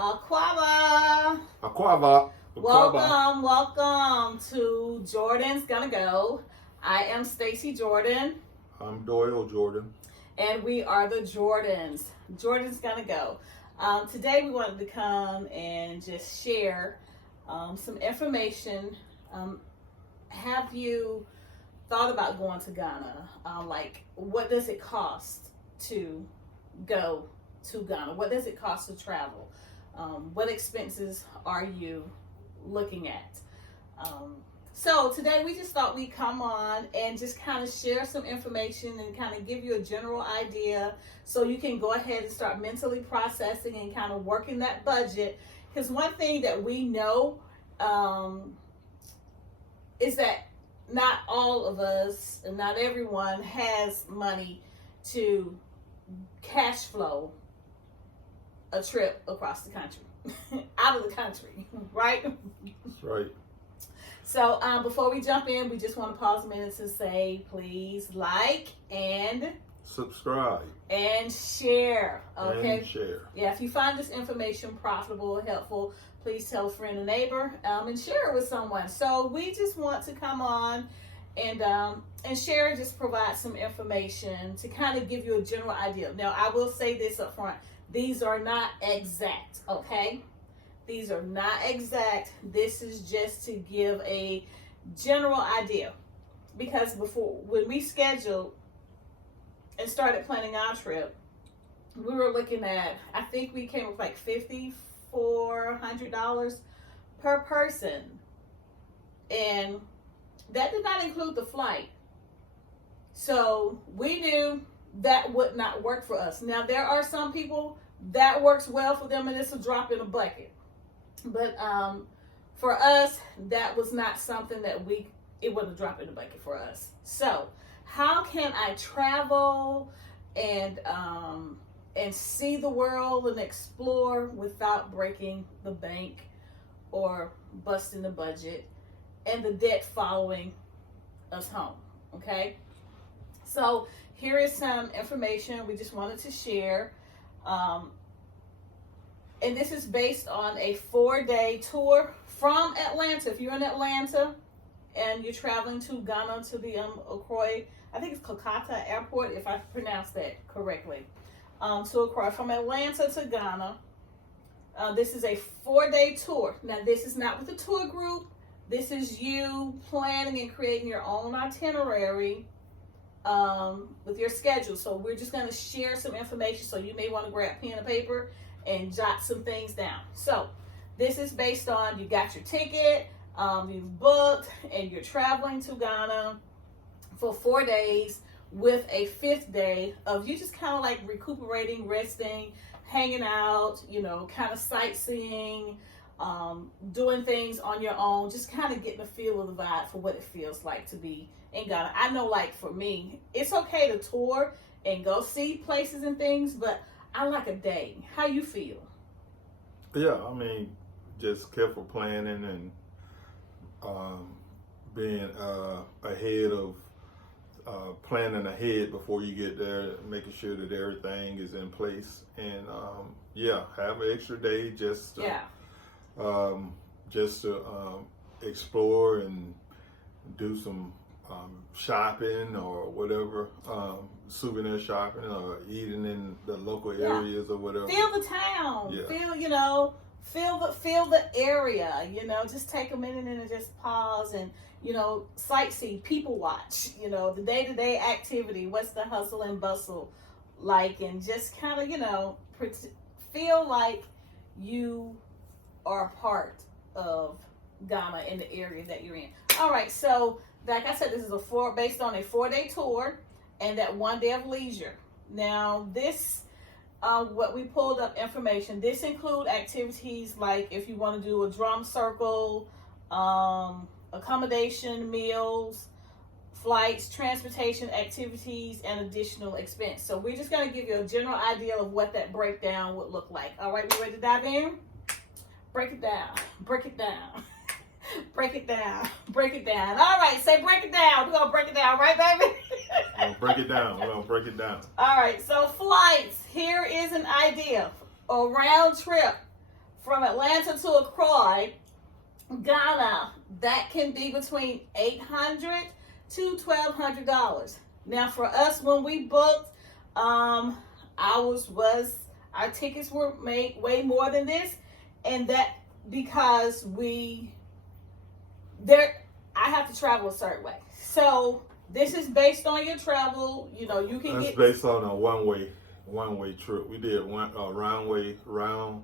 Aquava. Aquava. Welcome to Jordan's Gonna Go. I am Stacy Jordan. I'm Doyle Jordan. And we are the Jordans. Jordan's Gonna Go. Today we wanted to come and just share some information. Have you thought about going to Ghana? Like, what does it cost to go to Ghana? What does it cost to travel? What expenses are you looking at? So today we just thought we'd come on and just kind of share some information and kind of give you a general idea so you can go ahead and start mentally processing and kind of working that budget. Because one thing that we know is that not all of us and not everyone has money to cash flow a trip across the country, out of the country, right? That's right. So before we jump in, we just want to pause a minute to say, please like and subscribe and share. Okay. And share. Yeah, if you find this information profitable, helpful, please tell a friend and neighbor and share it with someone. So we just want to come on and share and just provide some information to kind of give you a general idea. Now, I will say this up front. These are not exact, okay? These are not exact. This is just to give a general idea. Because when we scheduled and started planning our trip, we were looking at, I think we came with like $5,400 per person. And that did not include the flight. So we knew that would not work for us. Now, there are some people that works well for them and it's a drop in a bucket. But for us, that was not something that it was a drop in the bucket for us. So how can I travel and see the world and explore without breaking the bank or busting the budget and the debt following us home? Okay. So here is some information we just wanted to share. And this is based on a 4-day tour from Atlanta. If you're in Atlanta and you're traveling to Ghana to the Accra, I think it's Kokata Airport, if I pronounced that correctly. To Accra, from Atlanta to Ghana. This is a 4-day tour. Now, this is not with a tour group. This is you planning and creating your own itinerary with your schedule. So we're just going to share some information. So you may want to grab pen and paper and jot some things down. So this is based on you got your ticket, you've booked, and you're traveling to Ghana for 4 days with a 5th day of you just kind of like recuperating, resting, hanging out, kind of sightseeing, doing things on your own, just kind of getting a feel of the vibe for what it feels like to be in Ghana. I know, like, for me, it's okay to tour and go see places and things, but I like a day. How you feel? Yeah, I mean, just careful planning and being ahead of planning ahead before you get there, making sure that everything is in place, and have an extra day just to explore and do some shopping or whatever, souvenir shopping or eating in the local areas or whatever. Feel the town. Yeah. Feel the area. Just take a minute and just pause and sightsee, people watch. The day-to-day activity. What's the hustle and bustle like? And just kind of feel like you are a part of Ghana in the area that you're in. All right, so like I said, this is based on a 4-day tour and that 1 day of leisure. Now, this, what we pulled up information, this include activities like if you want to do a drum circle, accommodation, meals, flights, transportation, activities, and additional expense. So we're just going to give you a general idea of what that breakdown would look like. All right, we ready to dive in? Break it down. Break it down. Break it down. Break it down. All right, say break it down. We're going to break it down, right, baby? We're going to break it down. We're going to break it down. All right, so flights. Here is an idea. A round trip from Atlanta to Accra, Ghana, that can be between $800 to $1,200. Now, for us, when we booked, our tickets were made way more than this, and that because I have to travel a certain way. So this is based on your travel. You know, you can That's based on a one-way trip. We did round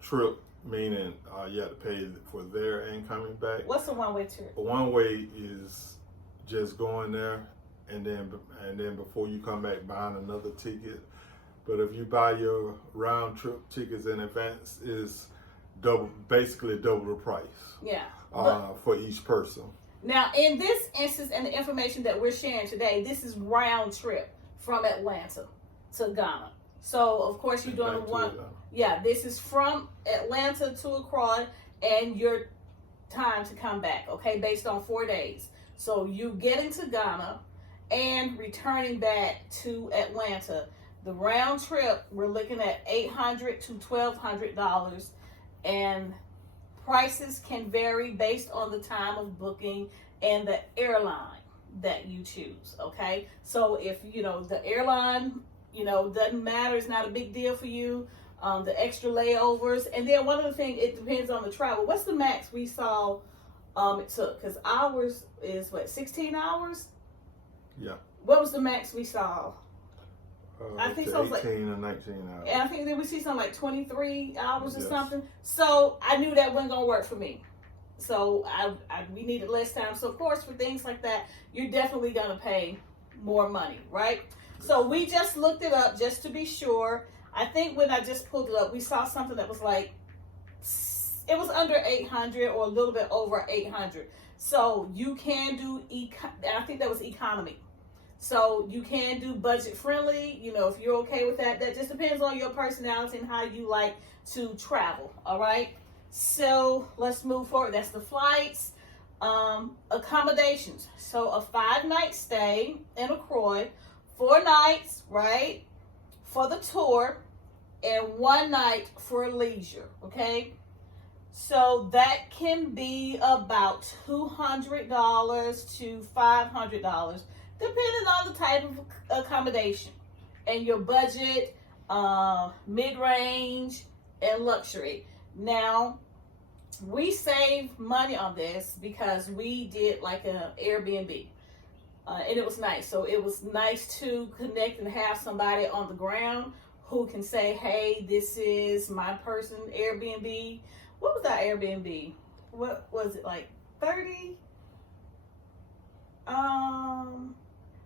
trip, meaning you have to pay for there and coming back. What's a one-way trip? A one-way is just going there and then before you come back buying another ticket. But if you buy your round trip tickets in advance, is basically double the price. Yeah. For each person. Now, in this instance, and the information that we're sharing today, this is round trip from Atlanta to Ghana. So, of course, you're doing the one. Yeah, this is from Atlanta to Accra, and your time to come back. Okay, based on 4 days. So you getting to Ghana and returning back to Atlanta. The round trip, we're looking at $800 to $1,200, and prices can vary based on the time of booking and the airline that you choose. Okay, so if the airline doesn't matter, it's not a big deal for you. The extra layovers, and then one of the things, it depends on the travel. What's the max we saw it took? Because ours is 16 hours. Yeah. What was the max we saw? I think so. 18 or 19 hours. And I think that we see something like 23 hours or Yes. something. So I knew that wasn't gonna work for me. So we needed less time. So of course, for things like that, you're definitely gonna pay more money, right? So we just looked it up just to be sure. I think when I just pulled it up, we saw something that was like, it was under 800 or a little bit over 800. So you can do, I think that was economy. So you can do budget friendly, if you're okay with that. That just depends on your personality and how you like to travel, all right? So let's move forward. That's the flights. Accommodations. So a 5-night stay in Accra, 4 nights, right, for the tour, and 1 night for leisure, okay? So that can be about $200 to $500, depending on the type of accommodation and your budget, mid-range, and luxury. Now, we saved money on this because we did like an Airbnb, and it was nice. So it was nice to connect and have somebody on the ground who can say, hey, this is my person Airbnb. What was that Airbnb? What was it, like 30?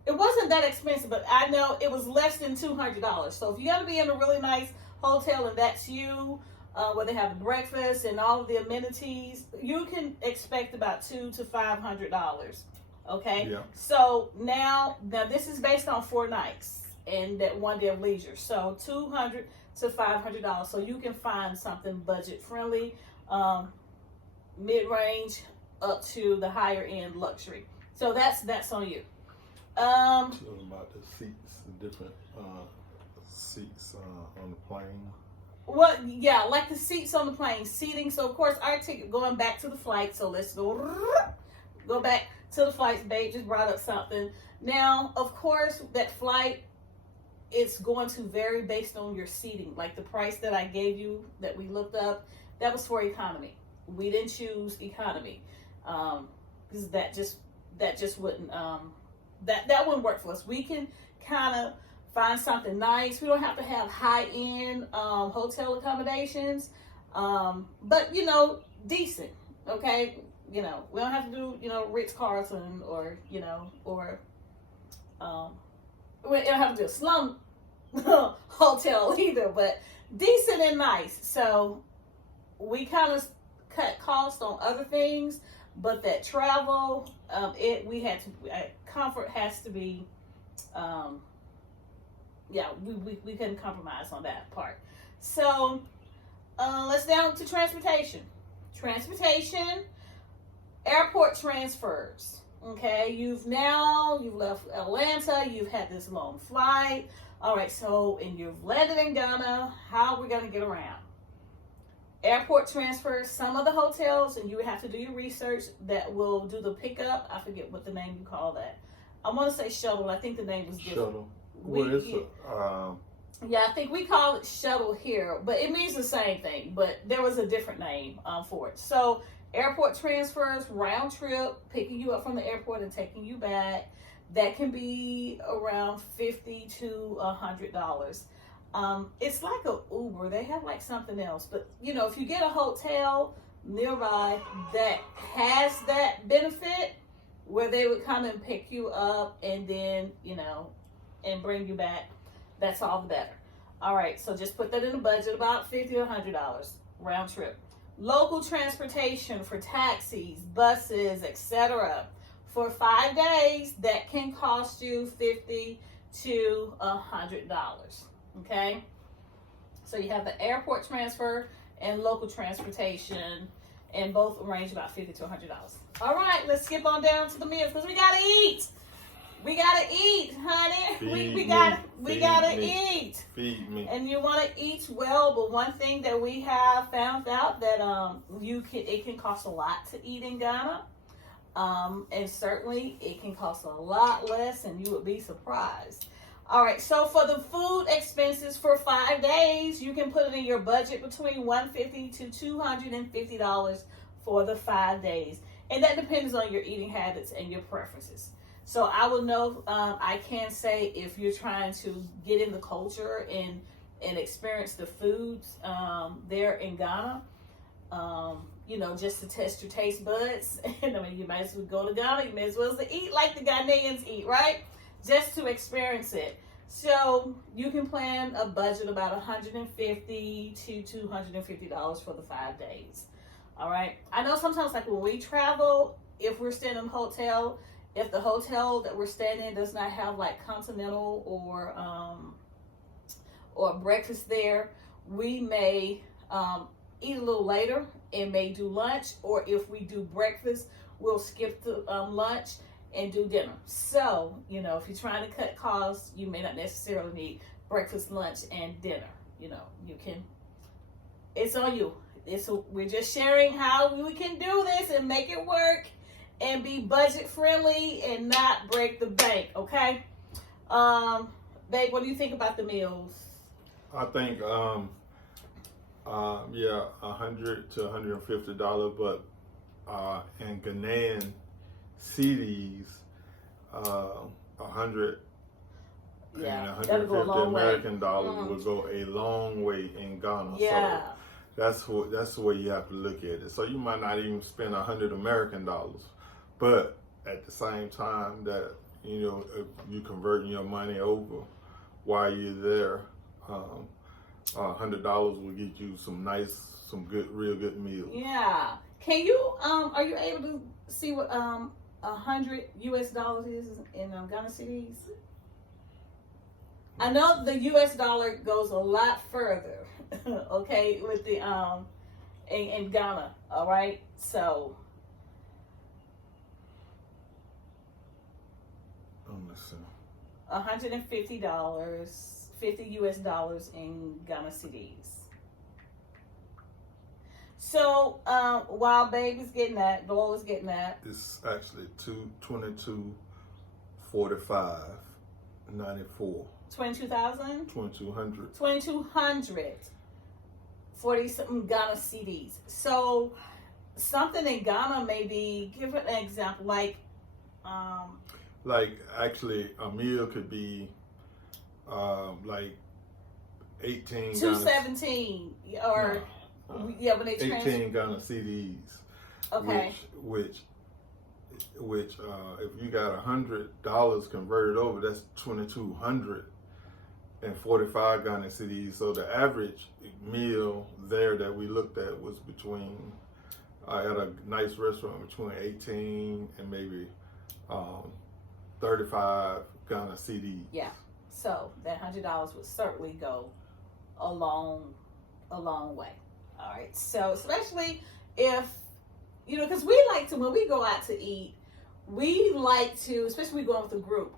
It wasn't that expensive, but I know it was less than $200. So if you're gonna be in a really nice hotel and that's you, where they have breakfast and all of the amenities, you can expect about $200 to $500. Okay. Yeah. So now this is based on 4 nights and that 1 day of leisure. So $200 to $500. So you can find something budget friendly, mid-range up to the higher end luxury. So that's on you. Talking about the seats, the different seats on the plane. Well, yeah, like the seats on the plane, seating. So of course our ticket, going back to the flight. So let's go back to the flights. Babe just brought up something. Now, of course, that flight, it's going to vary based on your seating. Like the price that I gave you that we looked up, that was for economy. We didn't choose economy because that just wouldn't that wouldn't work for us. We can kind of find something nice. We don't have to have high-end hotel accommodations, but decent. Okay, we don't have to do Ritz-Carlton or we don't have to do a slum hotel either, but decent and nice. So we kind of cut costs on other things, but that travel, comfort has to be, we couldn't compromise on that part. So let's down to transportation. Airport transfers. Okay, you've left Atlanta, you've had this long flight. All right, so, and you've landed in Ghana. How are we going to get around? Airport transfers, some of the hotels, and you would have to do your research, that will do the pickup. I forget what the name you call that. I want to say shuttle. I think the name was different. Shuttle. What is it? Yeah, I think we call it shuttle here, but it means the same thing, but there was a different name for it. So airport transfers, round trip, picking you up from the airport and taking you back, that can be around $50 to $100. It's like a Uber. They have like something else, but you know, if you get a hotel nearby that has that benefit, where they would come and pick you up and then, you know, and bring you back, that's all the better. All right, so just put that in the budget, about $50 to $100 round trip. Local transportation for taxis, buses, etc. For 5 days, that can cost you $50 to $100. Okay, so you have the airport transfer and local transportation, and both range about $50 to $100. All right, let's skip on down to the meals because we gotta eat. We gotta eat, honey. We gotta eat. Feed me. And you want to eat well, but one thing that we have found out that it can cost a lot to eat in Ghana, and certainly it can cost a lot less, and you would be surprised. All right, so for the food expenses for 5 days, you can put it in your budget between $150 to $250 for the 5 days, and that depends on your eating habits and your preferences. So I will know, I can say if you're trying to get in the culture and experience the foods there in Ghana, you know, just to test your taste buds. And I mean, you might as well go to Ghana, you may as well eat like the Ghanaians eat, right? Just to experience it. So you can plan a budget about $150 to $250 for the 5 days. All right. I know sometimes, like when we travel, if we're staying in a hotel, if the hotel that we're staying in does not have like continental or breakfast there, we may eat a little later and may do lunch, or if we do breakfast, we'll skip the lunch and do dinner. So, you know, if you're trying to cut costs, you may not necessarily need breakfast, lunch, and dinner. You know, you can, it's on you. We're just sharing how we can do this and make it work and be budget friendly and not break the bank, okay? Babe, what do you think about the meals? I think, yeah, $100 to $150, but in Ghanaian cedis, 100 and $150 American dollars would go a long way in Ghana. Yeah. So that's the way you have to look at it. So you might not even spend 100 American dollars, but at the same time that, you know, if you converting your money over while you're there, $100 will get you some real good meals. Yeah. Can you are you able to see what $100 US is in Ghana cedis? I know the US dollar goes a lot further, okay, with the in Ghana, all right? So $150, $50 US in Ghana cedis. So while Baby's getting that, Doyle is getting that. It's actually $22,45.94. 22,000? 2,200. 2,200. 40 something Ghana cedis. So something in Ghana, maybe give it an example, like actually a meal could be like 18 $217 or yeah, when they 18 Ghana cedis. Okay. Which if you got $100 converted over, that's 2,245 Ghana cedis. So the average meal there that we looked at was between at a nice restaurant between 18 and maybe 35 Ghana cedis. Yeah. So that $100 would certainly go a long way. All right. So especially if, you know, because we like to, when we go out to eat, we like to, especially when we go with a group,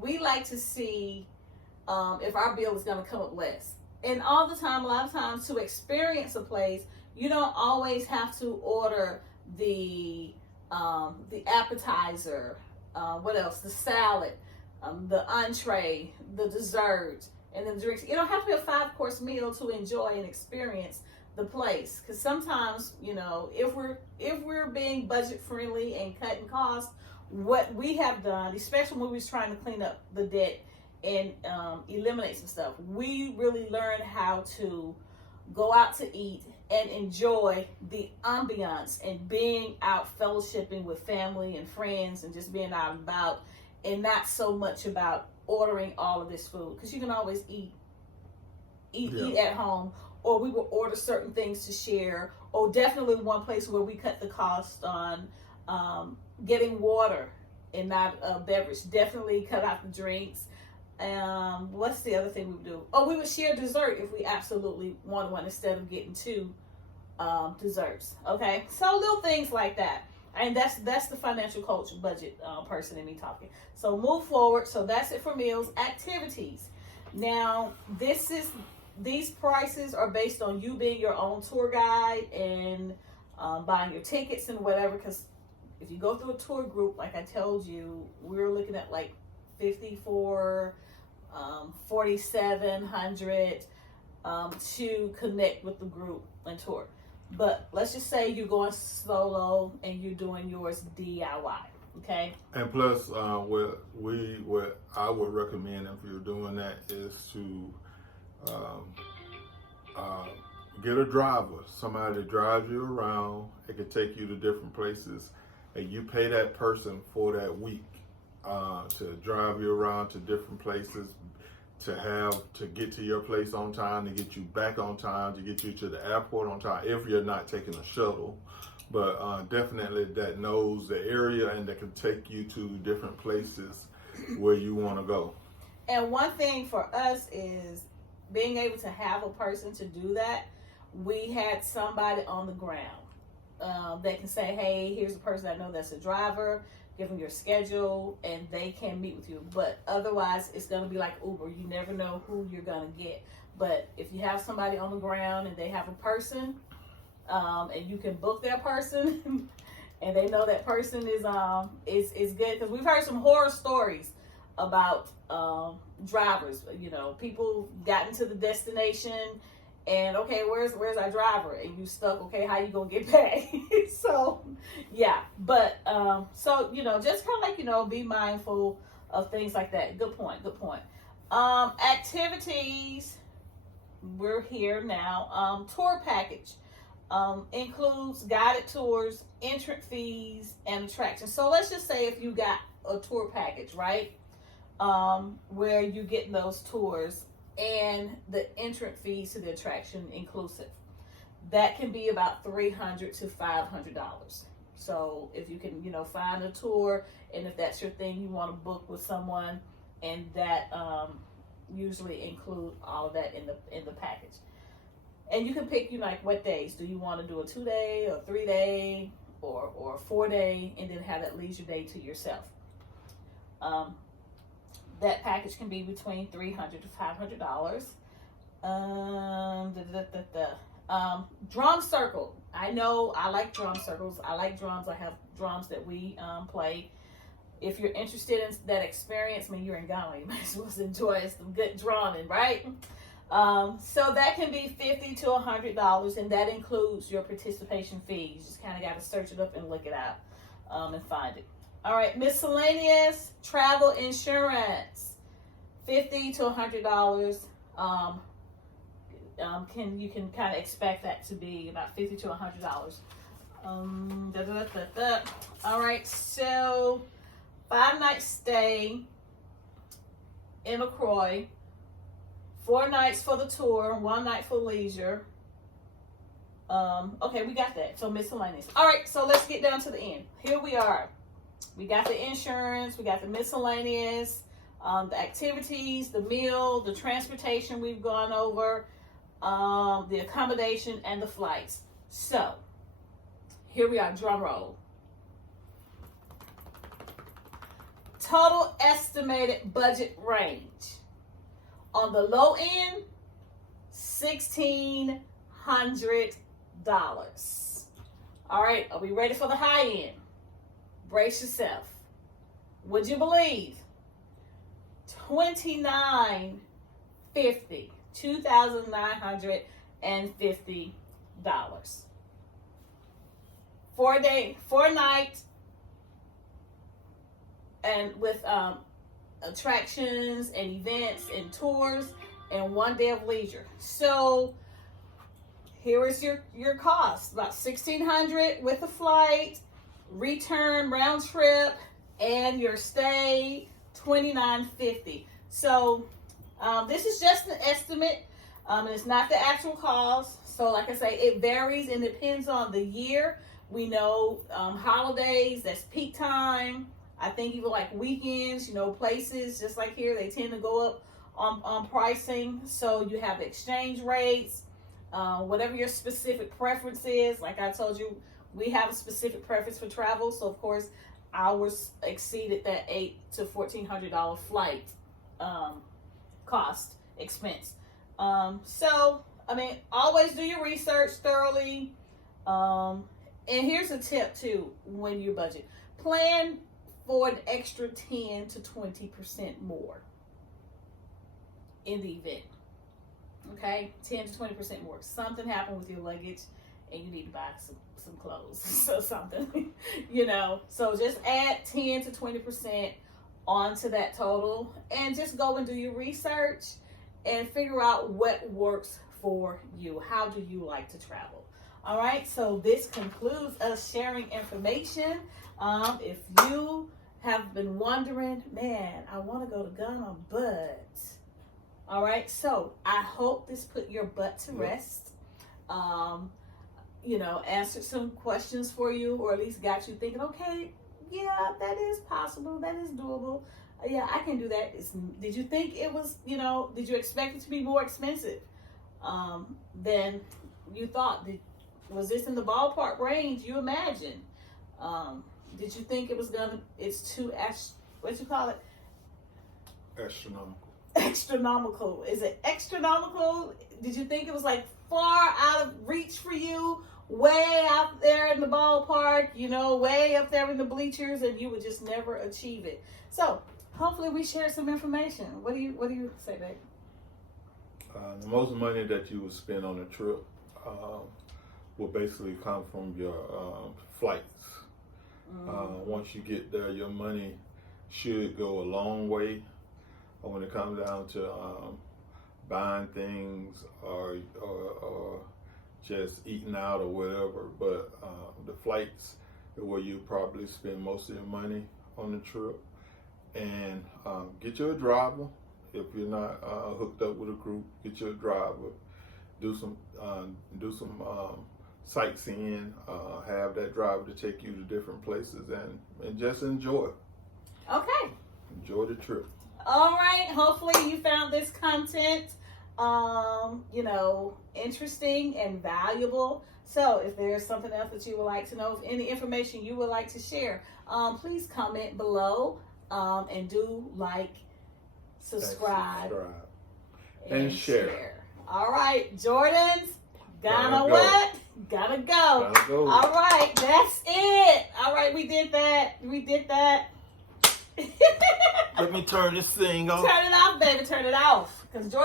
we like to see if our bill is going to come up less. And all the time, a lot of times, to experience a place, You don't always have to order the appetizer, what else? The salad, the entree, the dessert, and the drinks. You don't have to be a 5-course meal to enjoy and experience the place. Because sometimes, if we're being budget friendly and cutting costs, what we have done, especially when we was trying to clean up the debt and eliminate some stuff, we really learned how to go out to eat and enjoy the ambiance and being out fellowshipping with family and friends and just being out and about, and not so much about ordering all of this food, because you can always eat at home, or we will order certain things to share. Or definitely one place where we cut the cost on getting water and not a beverage. Definitely cut out the drinks. What's the other thing we would do? Oh, we would share dessert if we absolutely want one, instead of getting 2 desserts. Okay, so little things like that. And that's the financial coach budget person in me talking. So move forward. So that's it for meals. Activities. Now these prices are based on you being your own tour guide and buying your tickets and whatever. Because if you go through a tour group, like I told you, we're looking at like $5,400, $4,700 to connect with the group and tour. But let's just say you're going solo and you're doing yours DIY, okay? And plus, what I would recommend if you're doing that is to get a driver, somebody to drive you around. It could take you to different places, and you pay that person for that week to drive you around to different places, to get to your place on time, to get you back on time, to get you to the airport on time, if you're not taking a shuttle. But definitely that knows the area and that can take you to different places where you want to go. And one thing for us is being able to have a person to do that. We had somebody on the ground that can say, hey, here's a person I know that's a driver. Give them your schedule and they can meet with you. But otherwise, it's going to be like Uber. You never know who you're going to get. But if you have somebody on the ground and they have a person, and you can book that person and they know that person is good. Because we've heard some horror stories about drivers. People got into the destination and okay, where's our driver? And you stuck. Okay, how you gonna get back? So, yeah. But so just kind of like be mindful of things like that. Good point. Activities. We're here now. Tour package includes guided tours, entrance fees, and attractions. So let's just say if you got a tour package, right? Where you get those tours and the entrance fees to the attraction inclusive. That can be about $300 to $500. So if you can, find a tour, and if that's your thing, you want to book with someone, and that usually include all of that in the package. And you can pick, like what days do you want to do, a 2-day or 3-day or a 4-day, and then have that leisure day to yourself. That package can be between $300 to $500. Drum circle. I know I like drum circles. I like drums. I have drums that we play. If you're interested in that experience, you're in Ghana, you might as well enjoy some good drumming, right? So that can be $50 to $100, and that includes your participation fee. You just kind of got to search it up and look it out and find it. All right, miscellaneous travel insurance, $50 to $100. You can kind of expect that to be about $50 to $100. All right, so 5-night stay in LaCroix, 4 nights for the tour, 1 night for leisure. Okay, we got that. So miscellaneous. All right, so let's get down to the end. Here we are. We got the insurance, we got the miscellaneous, the activities, the meal, the transportation we've gone over, the accommodation, and the flights. So here we are, drum roll. Total estimated budget range. On the low end, $1,600. All right, are we ready for the high end? Brace yourself. Would you believe? $29.50, $2,950. 4 night, and with attractions and events and tours, and 1 day of leisure. So here is your cost: about $1,600 with a flight, return, round trip, and your stay, $29.50. So this is just an estimate, and it's not the actual cost. So like I say, it varies and depends on the year. We know holidays, that's peak time. I think even like weekends, places just like here, they tend to go up on pricing. So you have exchange rates, whatever your specific preference is. Like I told you, we have a specific preference for travel. So of course, ours exceeded that $800 to $1,400 flight cost expense. So I mean, always do your research thoroughly. And here's a tip too: when you budget, plan for an extra 10 to 20% more in the event. Okay, 10 to 20% more. Something happened with your luggage, and you need to buy some clothes or something. So just add 10 to 20% onto that total, and just go and do your research and figure out what works for you. How do you like to travel? All right, so this concludes us sharing information. If you have been wondering, man, I want to go to Ghana, but all right, so I hope this put your butt to rest. Answered some questions for you, or at least got you thinking, okay, yeah, that is possible, that is doable. Yeah, I can do that. Did you think it was, did you expect it to be more expensive than you thought? Was this in the ballpark range you imagined? Did you think it was it's too, what you call it? Astronomical. Astronomical. Is it astronomical? Did you think it was like far out of reach for you? Way out there in the ballpark, way up there in the bleachers, and you would just never achieve it. So hopefully we share some information. What do you say, babe? The most money that you would spend on a trip will basically come from your flights. Once you get there, your money should go a long way when it comes down to buying things or just eating out or whatever. But the flights are where you probably spend most of your money on the trip. And get you a driver. If you're not hooked up with a group, get you a driver. Do some sightseeing. Have that driver to take you to different places and just enjoy. Okay. Enjoy the trip. All right. Hopefully you found this content, interesting and valuable. So if there's something else that you would like to know, if any information you would like to share, please comment below, and do like, subscribe, and share. All right, Jordans, Gotta Gotta go. Gotta go. All right, that's it. All right, we did that. Let me turn this thing off. Turn it off, baby. Turn it off. Because Jordan